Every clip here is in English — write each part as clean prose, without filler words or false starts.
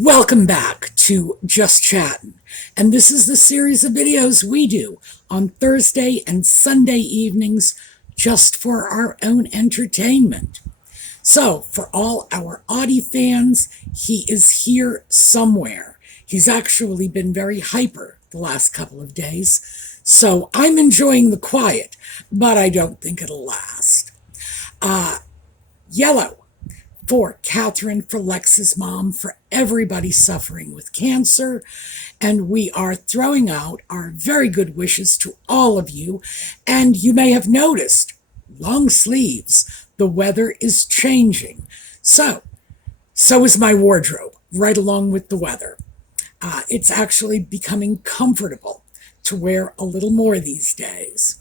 Welcome back to Just Chattin', and this is the series of videos we do on Thursday and Sunday evenings just for our own entertainment. So, for all our Audie fans, he is here somewhere. He's actually been very hyper the last couple of days, so I'm enjoying the quiet, but I don't think it'll last. Yellow for Catherine, for Lex's mom, for everybody suffering with cancer. And we are throwing out our very good wishes to all of you. And you may have noticed, long sleeves, the weather is changing. So is my wardrobe, right along with the weather. It's actually becoming comfortable to wear a little more these days.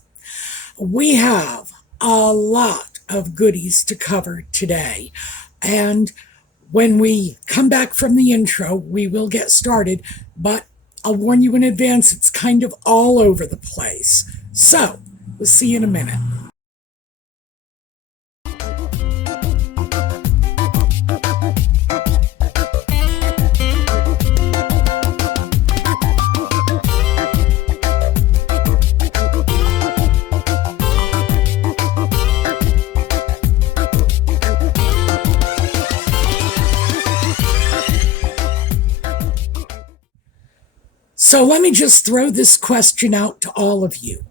We have a lot of goodies to cover today. And when we come back from the intro, we will get started, but I'll warn you in advance, it's kind of all over the place. So, we'll see you in a minute. So let me just throw this question out to all of you.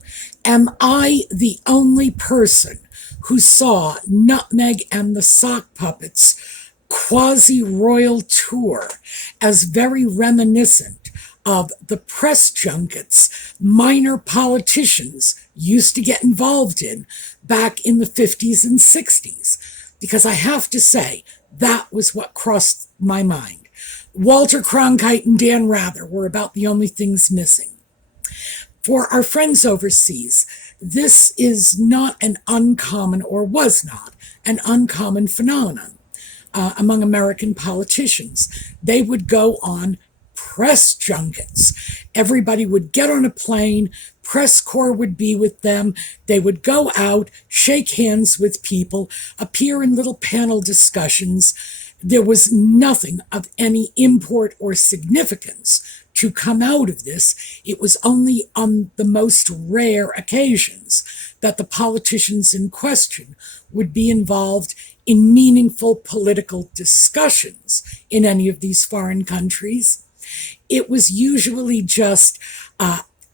Am I the only person who saw Nutmeg and the Sock Puppets quasi-royal tour as very reminiscent of the press junkets minor politicians used to get involved in back in the 50s and 60s? Because I have to say, that was what crossed my mind. Walter Cronkite and Dan Rather were about the only things missing. For our friends overseas, this is not an uncommon, or was not, an uncommon phenomenon among American politicians. They would go on press junkets. Everybody would get on a plane, press corps would be with them, they would go out, shake hands with people, appear in little panel discussions. There was nothing of any import or significance to come out of this. It was only on the most rare occasions that the politicians in question would be involved in meaningful political discussions in any of these foreign countries. It was usually just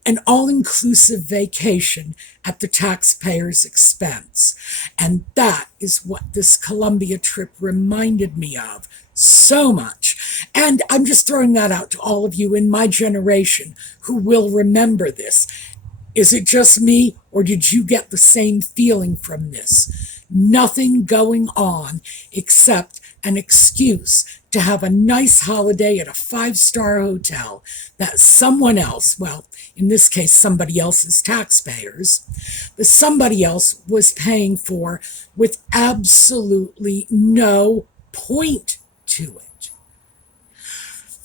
an all-inclusive vacation at the taxpayer's expense. And that is what this Colombia trip reminded me of so much. And I'm just throwing that out to all of you in my generation who will remember this. Is it just me, or did you get the same feeling from this? Nothing going on except an excuse to have a nice holiday at a 5-star hotel that someone else, well, in this case, somebody else's taxpayers, the somebody else was paying for with absolutely no point to it.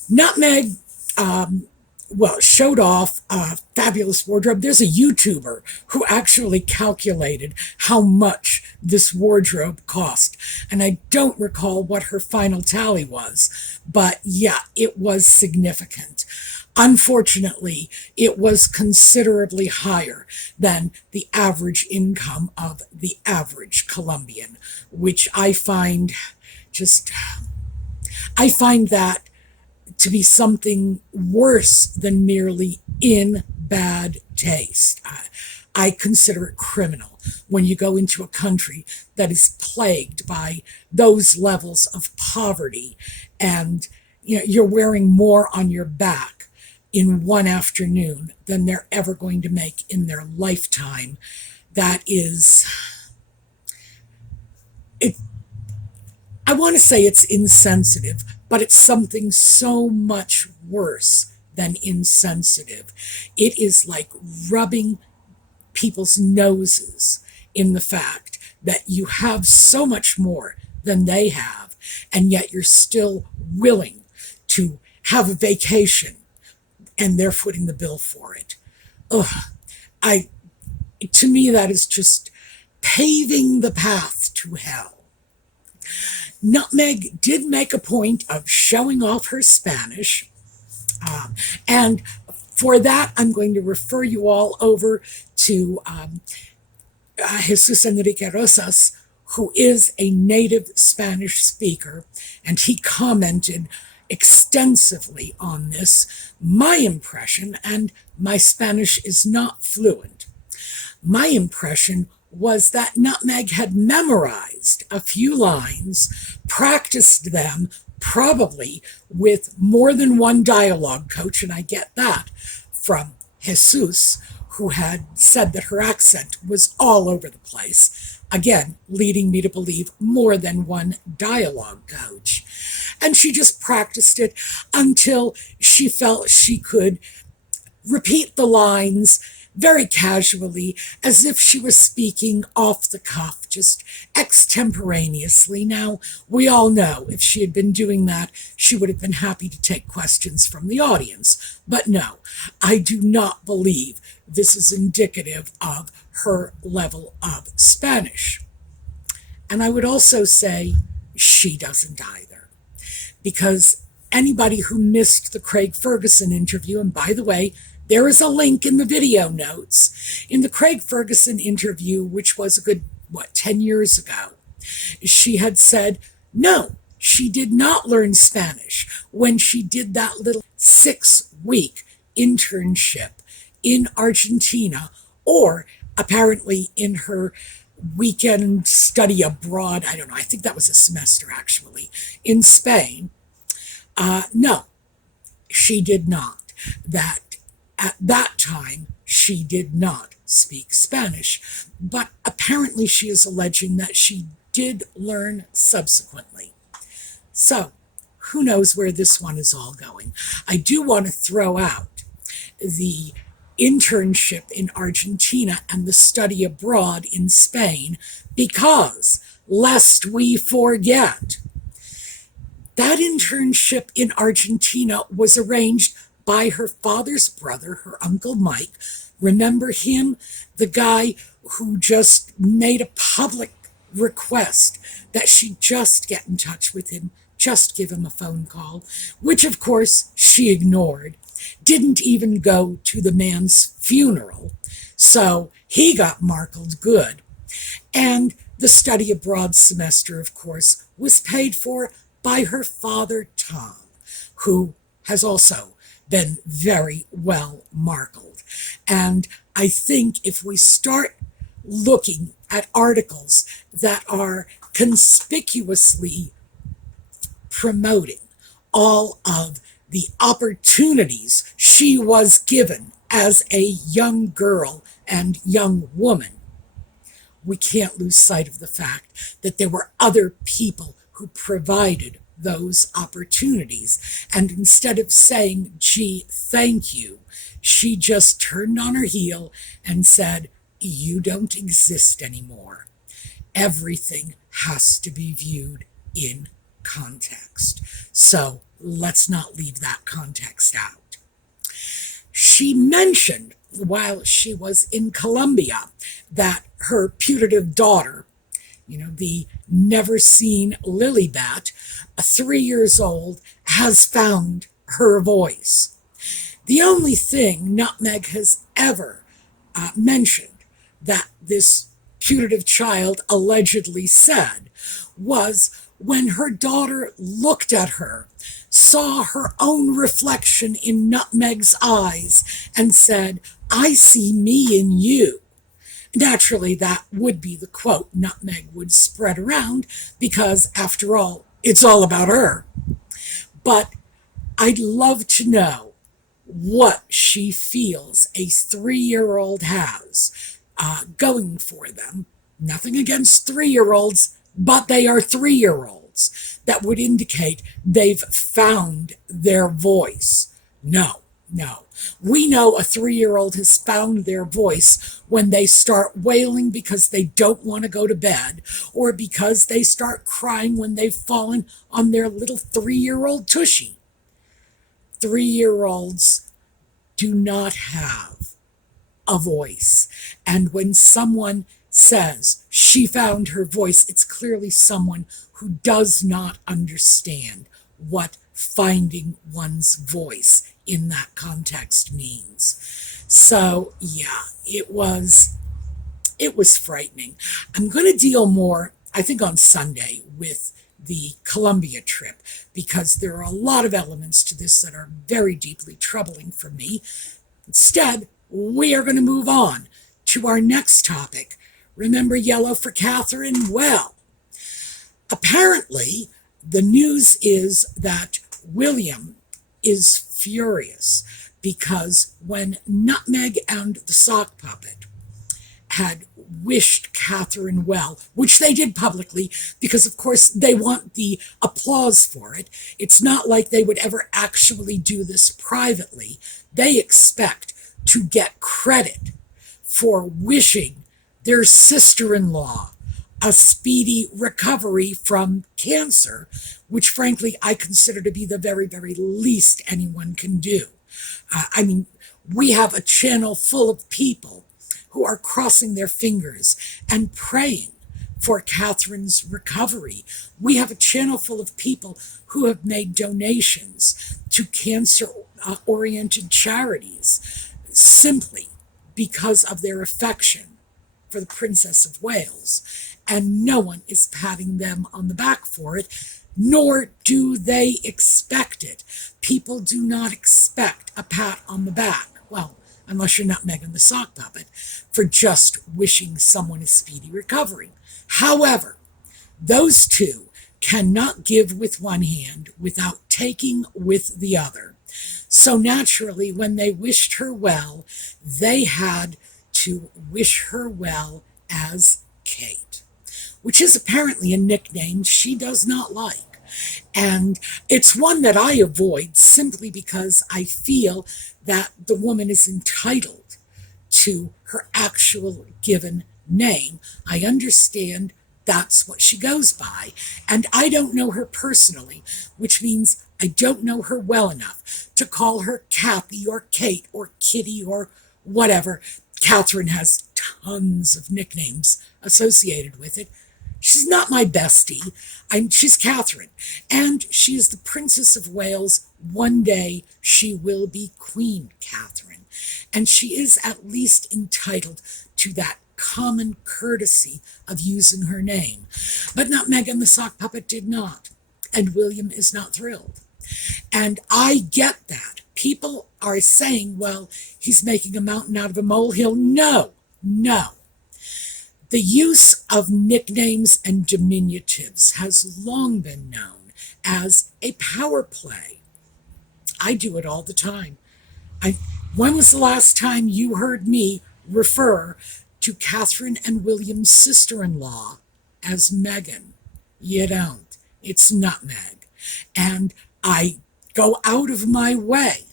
Nutmeg, showed off a fabulous wardrobe. There's a YouTuber who actually calculated how much this wardrobe cost. And I don't recall what her final tally was, but yeah, it was significant. Unfortunately, it was considerably higher than the average income of the average Colombian, which I find that to be something worse than merely in bad taste. I consider it criminal when you go into a country that is plagued by those levels of poverty and you're wearing more on your back in one afternoon than they're ever going to make in their lifetime. That is, I want to say it's insensitive, but it's something so much worse than insensitive. It is like rubbing people's noses in the fact that you have so much more than they have, and yet you're still willing to have a vacation and they're footing the bill for it. To me, that is just paving the path to hell. Nutmeg did make a point of showing off her Spanish, and for that, I'm going to refer you all over to Jesus Enrique Rosas, who is a native Spanish speaker, and he commented extensively on this. My impression, and my Spanish is not fluent, my impression was that Nutmeg had memorized a few lines, practiced them probably with more than one dialogue coach, and I get that from Jesus, who had said that her accent was all over the place, again, leading me to believe more than one dialogue coach. And she just practiced it until she felt she could repeat the lines very casually, as if she was speaking off the cuff, just extemporaneously. Now, we all know if she had been doing that, she would have been happy to take questions from the audience. But no, I do not believe this is indicative of her level of Spanish. And I would also say she doesn't either, because anybody who missed the Craig Ferguson interview, and by the way, there is a link in the video notes. In the Craig Ferguson interview, which was a good, 10 years ago, she had said, no, she did not learn Spanish when she did that little 6-week internship in Argentina, or apparently in her weekend study abroad. I don't know. I think that was a semester, actually, in Spain. No, she did not. That at that time, she did not speak Spanish, but apparently she is alleging that she did learn subsequently. So, who knows where this one is all going. I do want to throw out the internship in Argentina and the study abroad in Spain, because, lest we forget, that internship in Argentina was arranged by her father's brother, her Uncle Mike. Remember him? The guy who just made a public request that she just get in touch with him, just give him a phone call, which of course she ignored. Didn't even go to the man's funeral. So he got marked good. And the study abroad semester, of course, was paid for by her father, Tom, who has also been very well marked. And I think if we start looking at articles that are conspicuously promoting all of the opportunities she was given as a young girl and young woman, we can't lose sight of the fact that there were other people who provided those opportunities. And instead of saying, gee, thank you, she just turned on her heel and said, you don't exist anymore. Everything has to be viewed in context. So let's not leave that context out. She mentioned while she was in Colombia that her putative daughter, the never-seen Lilybet, 3 years old, has found her voice. The only thing Nutmeg has ever mentioned that this putative child allegedly said was when her daughter looked at her, saw her own reflection in Nutmeg's eyes, and said, I see me in you. Naturally, that would be the quote Nutmeg would spread around, because, after all, it's all about her. But I'd love to know what she feels a 3-year-old has going for them. Nothing against 3-year-olds, but they are 3-year-olds. That would indicate they've found their voice. No. We know a 3-year-old has found their voice when they start wailing because they don't want to go to bed, or because they start crying when they've fallen on their little 3-year-old tushy. 3-year-olds do not have a voice. And when someone says she found her voice, it's clearly someone who does not understand what finding one's voice in that context means. So, yeah, it was frightening. I'm going to deal more, I think, on Sunday with the Columbia trip, because there are a lot of elements to this that are very deeply troubling for me. Instead, we are going to move on to our next topic. Remember yellow for Catherine? Well, apparently, the news is that William is furious because when Nutmeg and the sock puppet had wished Catherine well, which they did publicly because, of course, they want the applause for it. It's not like they would ever actually do this privately. They expect to get credit for wishing their sister-in-law a speedy recovery from cancer, which frankly I consider to be the very, very least anyone can do. I mean, we have a channel full of people who are crossing their fingers and praying for Catherine's recovery. We have a channel full of people who have made donations to cancer-oriented charities simply because of their affection for the Princess of Wales. And no one is patting them on the back for it, nor do they expect it. People do not expect a pat on the back. Well, unless you're not Meghan the sock puppet, for just wishing someone a speedy recovery. However, those two cannot give with one hand without taking with the other. So naturally, when they wished her well, they had to wish her well as Kate, which is apparently a nickname she does not like. And it's one that I avoid simply because I feel that the woman is entitled to her actual given name. I understand that's what she goes by. And I don't know her personally, which means I don't know her well enough to call her Kathy or Kate or Kitty or whatever. Catherine has tons of nicknames associated with it. She's not my bestie. She's Catherine, and she is the Princess of Wales. One day she will be Queen Catherine, and she is at least entitled to that common courtesy of using her name. But not Meghan the sock puppet did not, and William is not thrilled. And I get that. People are saying, well, he's making a mountain out of a molehill. No. The use of nicknames and diminutives has long been known as a power play. I do it all the time. When was the last time you heard me refer to Catherine and William's sister-in-law as Meghan? You don't. It's Nutmeg. And I go out of my way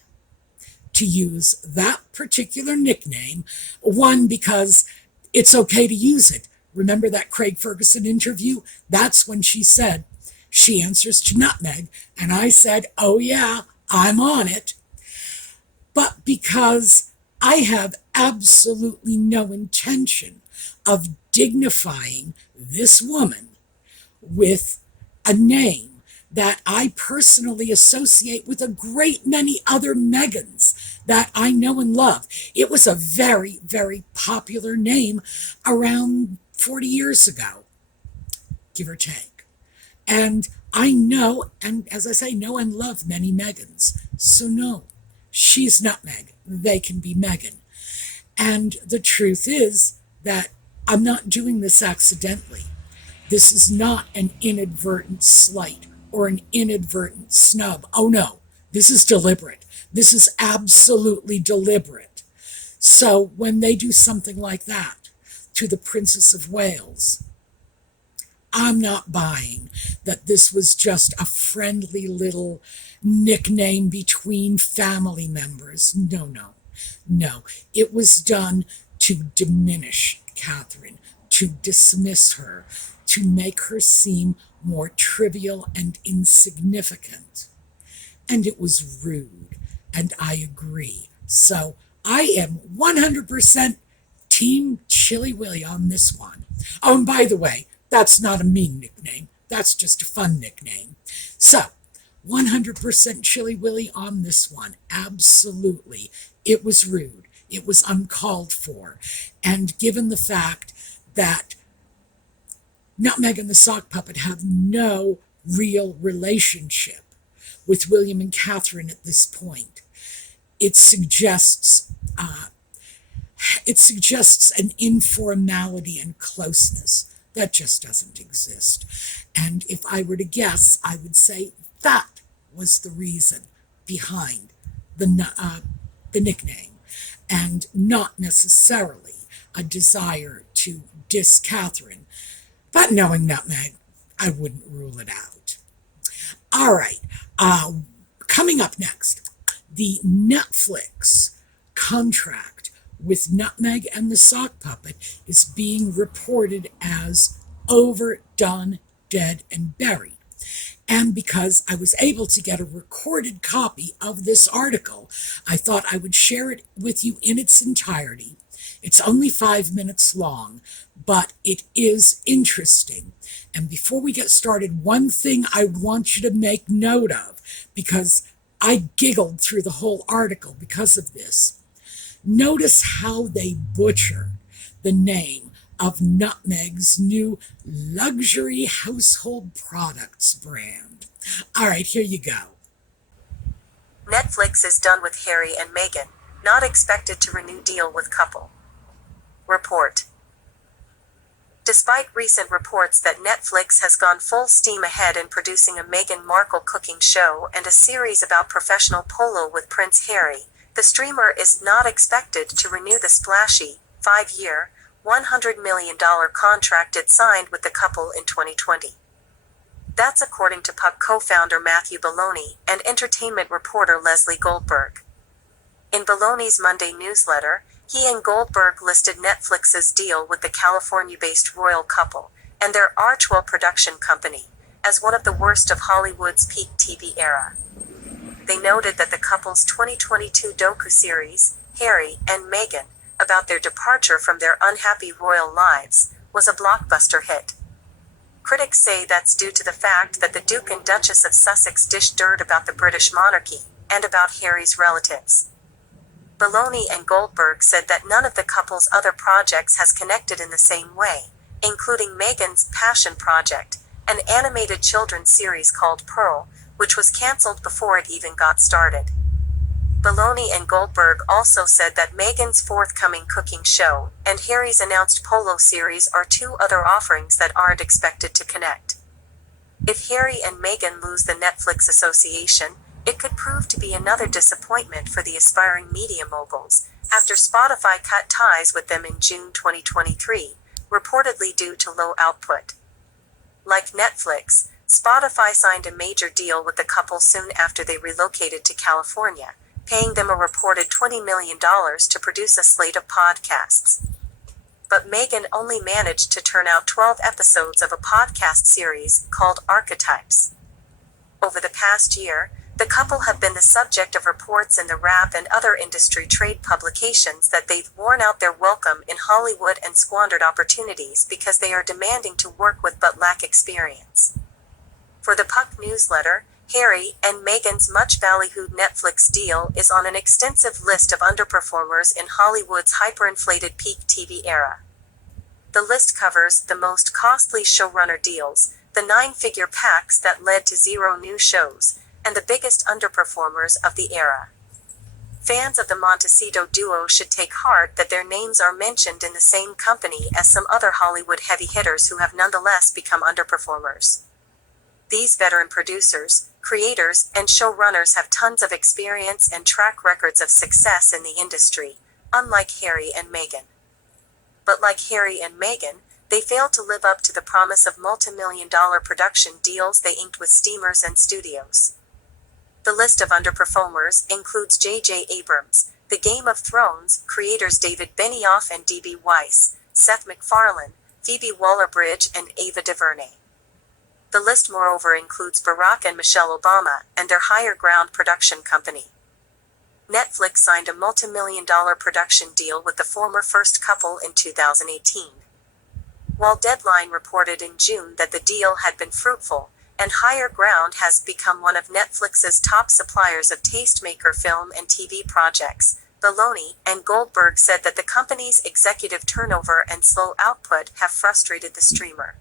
to use that particular nickname, one, because it's okay to use it. Remember that Craig Ferguson interview? That's when she said she answers to Nutmeg. And I said, oh yeah, I'm on it. But because I have absolutely no intention of dignifying this woman with a name that I personally associate with a great many other Meghans that I know and love. It was a very, very popular name around 40 years ago, give or take. And I know, and as I say, know and love many Meghans. So no, she's Nutmeg. They can be Meghan. And the truth is that I'm not doing this accidentally. This is not an inadvertent slight or an inadvertent snub. Oh no, this is deliberate. This is absolutely deliberate. So when they do something like that to the Princess of Wales, I'm not buying that this was just a friendly little nickname between family members. No. It was done to diminish Catherine, to dismiss her, to make her seem more trivial and insignificant. And it was rude, and I agree. So I am 100% Team Chili Willy on this one. Oh, and by the way, that's not a mean nickname. That's just a fun nickname. So, 100% Chili Willy on this one. Absolutely. It was rude. It was uncalled for. And given the fact that Nutmeg and the Sock Puppet have no real relationship with William and Catherine at this point, it suggests an informality and closeness that just doesn't exist. And if I were to guess, I would say that was the reason behind the nickname, and not necessarily a desire to diss Catherine. But knowing Nutmeg, I wouldn't rule it out. All right, coming up next, the Netflix contract with Nutmeg and the Sock Puppet is being reported as overdone, dead, and buried. And because I was able to get a recorded copy of this article, I thought I would share it with you in its entirety. It's only 5 minutes long, but it is interesting. And before we get started, one thing I want you to make note of, because I giggled through the whole article because of this. Notice how they butcher the name of Nutmeg's new luxury household products brand. All right, here you go. Netflix is done with Harry and Meghan, not expected to renew deal with couple. Report. Despite recent reports that Netflix has gone full steam ahead in producing a Meghan Markle cooking show and a series about professional polo with Prince Harry, the streamer is not expected to renew the splashy, 5-year, $100 million contract it signed with the couple in 2020. That's according to Puck co-founder Matthew Belloni and entertainment reporter Leslie Goldberg. In Belloni's Monday newsletter, he and Goldberg listed Netflix's deal with the California-based royal couple and their Archwell production company as one of the worst of Hollywood's peak TV era. They noted that the couple's 2022 docu-series, Harry and Meghan, about their departure from their unhappy royal lives, was a blockbuster hit. Critics say that's due to the fact that the Duke and Duchess of Sussex dished dirt about the British monarchy and about Harry's relatives. Belloni and Goldberg said that none of the couple's other projects has connected in the same way, including Meghan's Passion Project, an animated children's series called Pearl, which was cancelled before it even got started. Belloni and Goldberg also said that Meghan's forthcoming cooking show and Harry's announced polo series are two other offerings that aren't expected to connect. If Harry and Meghan lose the Netflix association, it could prove to be another disappointment for the aspiring media moguls, after Spotify cut ties with them in June 2023, reportedly due to low output. Like Netflix, Spotify signed a major deal with the couple soon after they relocated to California, paying them a reported $20 million to produce a slate of podcasts. But Meghan only managed to turn out 12 episodes of a podcast series called Archetypes. Over the past year, the couple have been the subject of reports in the rap and other industry trade publications that they've worn out their welcome in Hollywood and squandered opportunities because they are demanding to work with but lack experience. For the Puck newsletter, Harry and Meghan's much ballyhooed Netflix deal is on an extensive list of underperformers in Hollywood's hyperinflated peak TV era. The list covers the most costly showrunner deals, the 9-figure packs that led to 0 new shows, and the biggest underperformers of the era. Fans of the Montecito duo should take heart that their names are mentioned in the same company as some other Hollywood heavy hitters who have nonetheless become underperformers. These veteran producers, creators, and showrunners have tons of experience and track records of success in the industry, unlike Harry and Meghan. But like Harry and Meghan, they failed to live up to the promise of multi-million-dollar production deals they inked with steamers and studios. The list of underperformers includes J.J. Abrams, The Game of Thrones creators David Benioff and D.B. Weiss, Seth MacFarlane, Phoebe Waller-Bridge, and Ava DuVernay. The list moreover includes Barack and Michelle Obama and their Higher Ground production company. Netflix signed a multi-million-dollar production deal with the former first couple in 2018. While Deadline reported in June that the deal had been fruitful, and Higher Ground has become one of Netflix's top suppliers of tastemaker film and TV projects, Baloney and Goldberg said that the company's executive turnover and slow output have frustrated the streamer.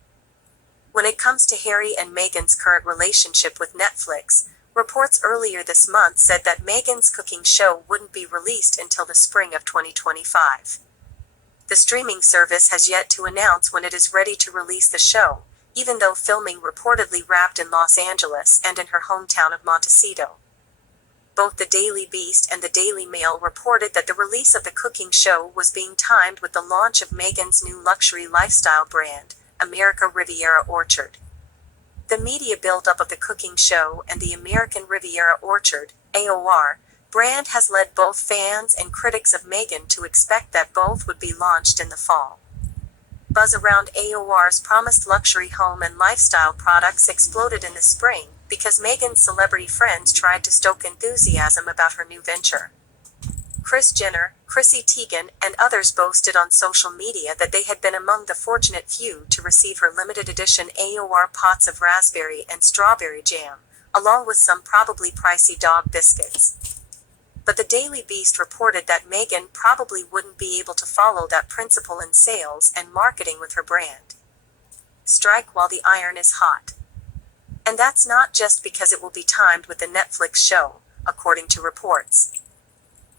When it comes to Harry and Meghan's current relationship with Netflix, reports earlier this month said that Meghan's cooking show wouldn't be released until the spring of 2025. The streaming service has yet to announce when it is ready to release the show, even though filming reportedly wrapped in Los Angeles and in her hometown of Montecito. Both the Daily Beast and the Daily Mail reported that the release of the cooking show was being timed with the launch of Meghan's new luxury lifestyle brand, American Riviera Orchard. The media build-up of the cooking show and the American Riviera Orchard, AOR, brand has led both fans and critics of Meghan to expect that both would be launched in the fall. Buzz around AOR's promised luxury home and lifestyle products exploded in the spring because Meghan's celebrity friends tried to stoke enthusiasm about her new venture. Kris Jenner, Chrissy Teigen, and others boasted on social media that they had been among the fortunate few to receive her limited edition AOR pots of raspberry and strawberry jam, along with some probably pricey dog biscuits. But the Daily Beast reported that Meghan probably wouldn't be able to follow that principle in sales and marketing with her brand. Strike while the iron is hot. And that's not just because it will be timed with the Netflix show, according to reports.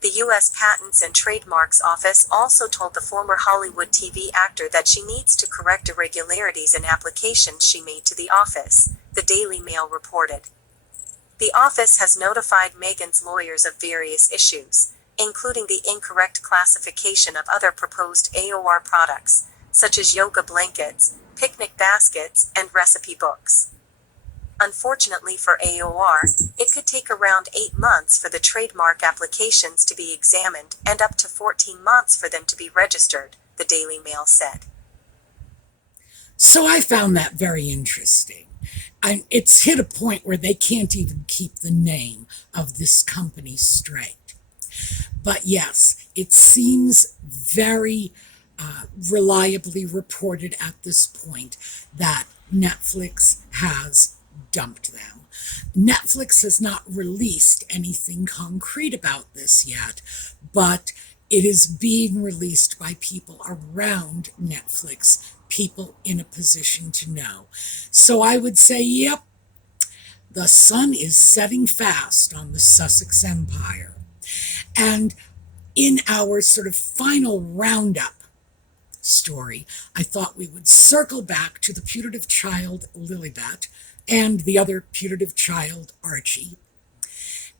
The U.S. Patents and Trademarks Office also told the former Hollywood TV actor that she needs to correct irregularities in applications she made to the office, the Daily Mail reported. The office has notified Meghan's lawyers of various issues, including the incorrect classification of other proposed AOR products, such as yoga blankets, picnic baskets, and recipe books. Unfortunately for AOR, it could take around 8 months for the trademark applications to be examined and up to 14 months for them to be registered, the Daily Mail said. So I found that very interesting. It's hit a point where they can't even keep the name of this company straight. But yes, it seems very reliably reported at this point that Netflix has dumped them. Netflix has not released anything concrete about this yet, but it is being released by people around Netflix, people in a position to know. So I would say, yep, the sun is setting fast on the Sussex Empire. And in our sort of final roundup story, I thought we would circle back to the putative child Lilibet and the other putative child Archie,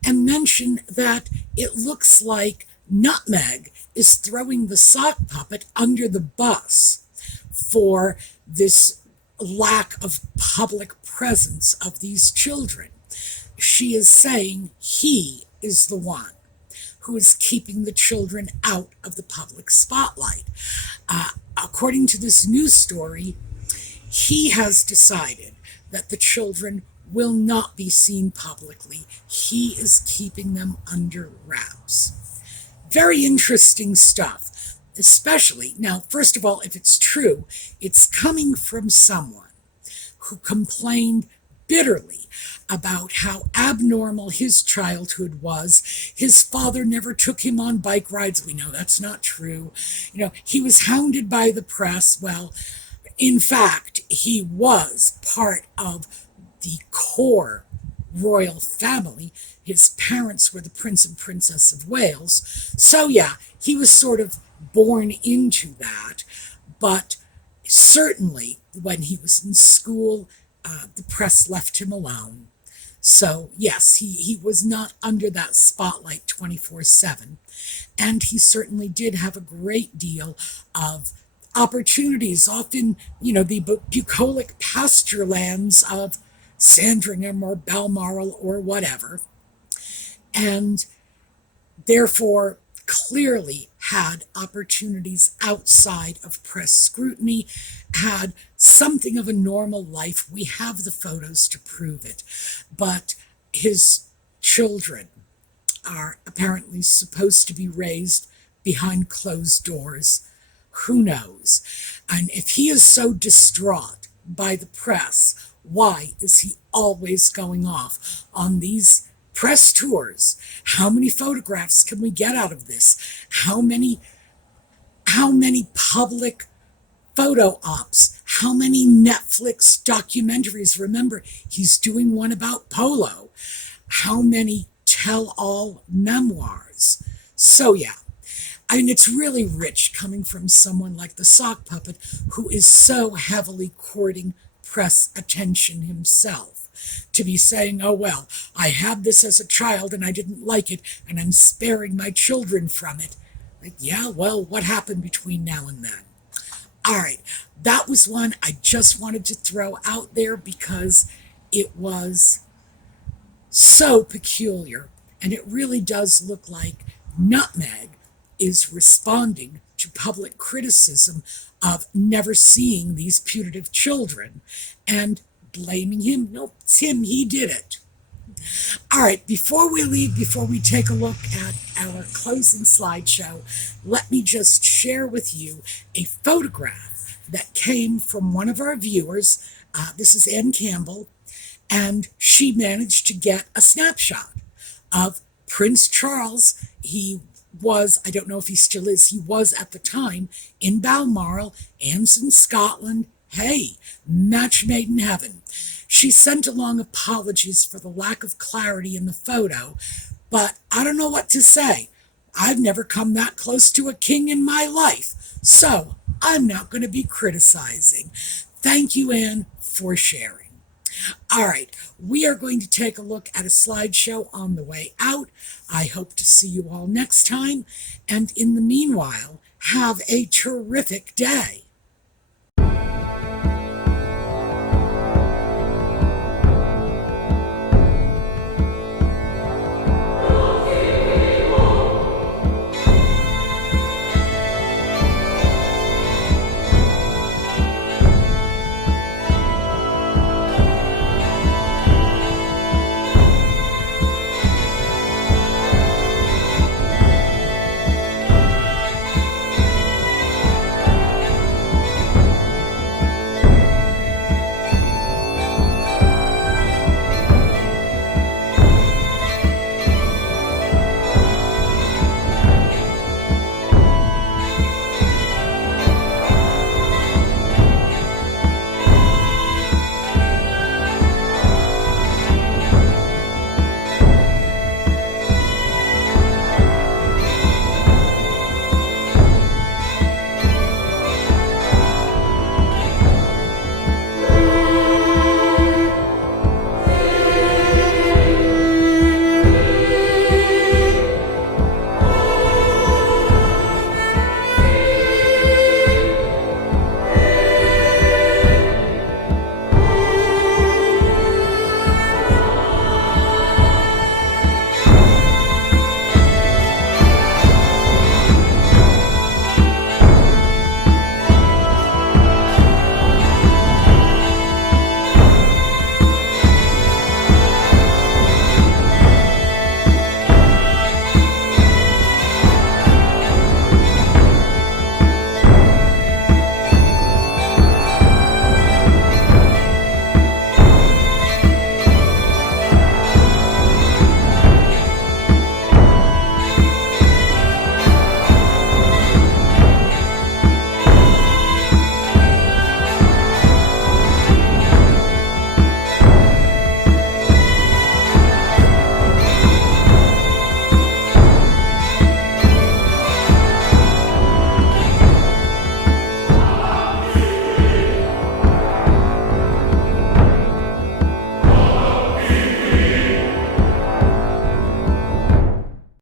and mention that it looks like Nutmeg is throwing the sock puppet under the bus for this lack of public presence of these children. She is saying he is the one who is keeping the children out of the public spotlight. According to this news story, he has decided that the children will not be seen publicly. He is keeping them under wraps. Very interesting stuff, especially, now, first of all, if it's true, it's coming from someone who complained bitterly about how abnormal his childhood was. His father never took him on bike rides. We know that's not true. He was hounded by the press. Well, in fact, he was part of the core royal family. His parents were the Prince and Princess of Wales. So yeah, he was sort of born into that. But certainly when he was in school, the press left him alone. So yes, he was not under that spotlight 24/7. And he certainly did have a great deal of opportunities, often, the bucolic pasture lands of Sandringham or Balmoral or whatever, and therefore clearly had opportunities outside of press scrutiny, had something of a normal life. We have the photos to prove it. But his children are apparently supposed to be raised behind closed doors. Who knows? And if he is so distraught by the press, why is he always going off on these press tours? How many photographs can we get out of this? How many public photo ops? How many Netflix documentaries? Remember, he's doing one about polo. How many tell-all memoirs? So yeah, I mean, it's really rich coming from someone like the sock puppet who is so heavily courting press attention himself, to be saying, oh, well, I had this as a child and I didn't like it and I'm sparing my children from it. Like, yeah, well, what happened between now and then? All right, that was one I just wanted to throw out there because it was so peculiar, and it really does look like Nutmeg is responding to public criticism of never seeing these putative children and blaming him. Nope, it's him, he did it. All right, before we leave, before we take a look at our closing slideshow, let me just share with you a photograph that came from one of our viewers. This is Ann Campbell, and she managed to get a snapshot of Prince Charles. He was, I don't know if he still is, he was at the time in Balmoral. Anne's in Scotland. Hey, match made in heaven. She sent along apologies for the lack of clarity in the photo, but I don't know what to say. I've never come that close to a king in my life, so I'm not going to be criticizing. Thank you, Anne, for sharing. All right, we are going to take a look at a slideshow on the way out. I hope to see you all next time, and in the meanwhile, have a terrific day.